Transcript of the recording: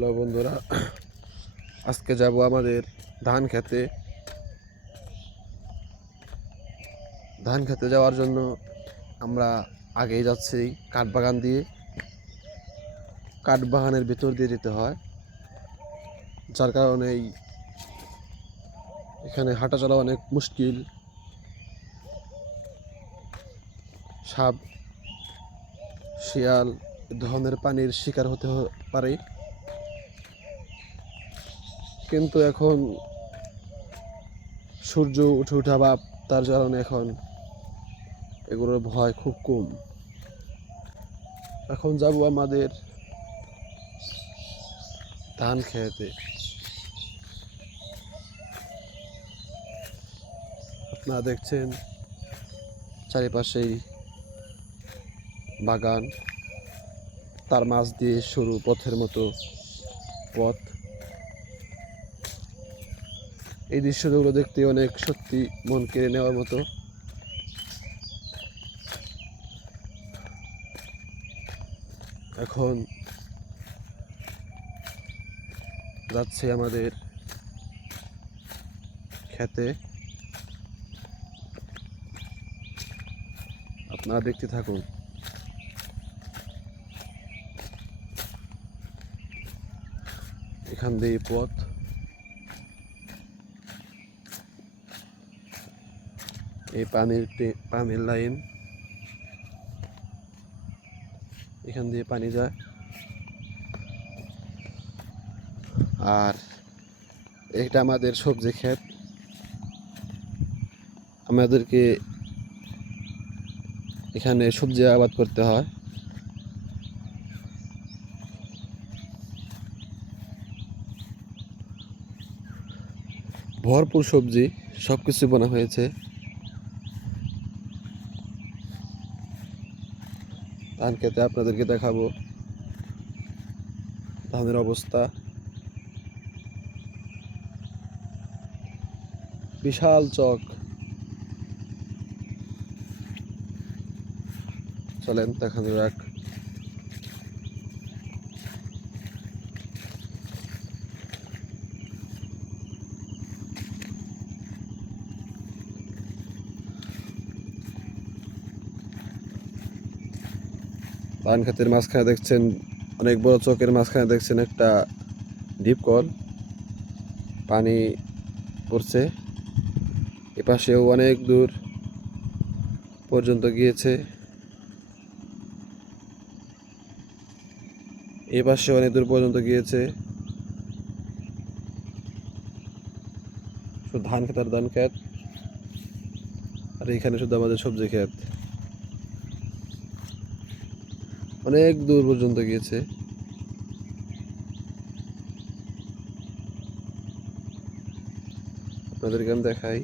Hello বন্ধুরা, আজকে যাব আমাদের ধান খেতে। ধান খেতে যাওয়ার জন্য আমরা আগেই যাচ্ছি কাঠবাগান দিয়ে। কাঠবাগানের ভিতর দিয়ে যেতে হয়, যার কারণেই এখানে হাঁটা চলা অনেক মুশকিল। সাপ, শিয়াল এ ধরনের প্রাণীর শিকার হতে পারে, কিন্তু এখন সূর্য উঠে ওঠা ভাব, তার কারণে এখন এগুলোর ভয় খুব কম। এখন যাব আমাদের ধান খেতে। আপনারা দেখছেন চারিপাশেই বাগান, তার মাঝ দিয়ে সরু পথের মতো পথ। এই দৃশ্যগুলো দেখতে অনেক সত্যি মন কেড়ে নেওয়ার মতো। এখন যাচ্ছে আমাদের খেতে, আপনারা দেখতে থাকুন। এখান দিয়ে পথ, এই পানির লাইন, এখান দিয়ে পানি যায়। আর এটা আমাদের সবজি ক্ষেত। আমাদেরকে এখানে সবজি আবাদ করতে হয়। ভরপুর সবজি, সবকিছু বোনা হয়েছে। ধান খেতে আপনাদেরকে দেখাবো ধানের অবস্থা। বিশাল চক, চলেন দেখানো যাক। ধান খেতের মাঝখানে দেখছেন, অনেক বড় চকের মাঝখানে দেখছেন একটা ডিপ কল, পানি পড়ছে। এপাশেও অনেক দূর পর্যন্ত গিয়েছে, এ পাশে অনেক দূর পর্যন্ত গিয়েছে। শুধু ধান খেত আর ধান খেত, আর এখানে শুধু আমাদের সবজি খেত। অনেক দূর পর্যন্ত গিয়েছে। আপনাদেরকে আমি দেখাই।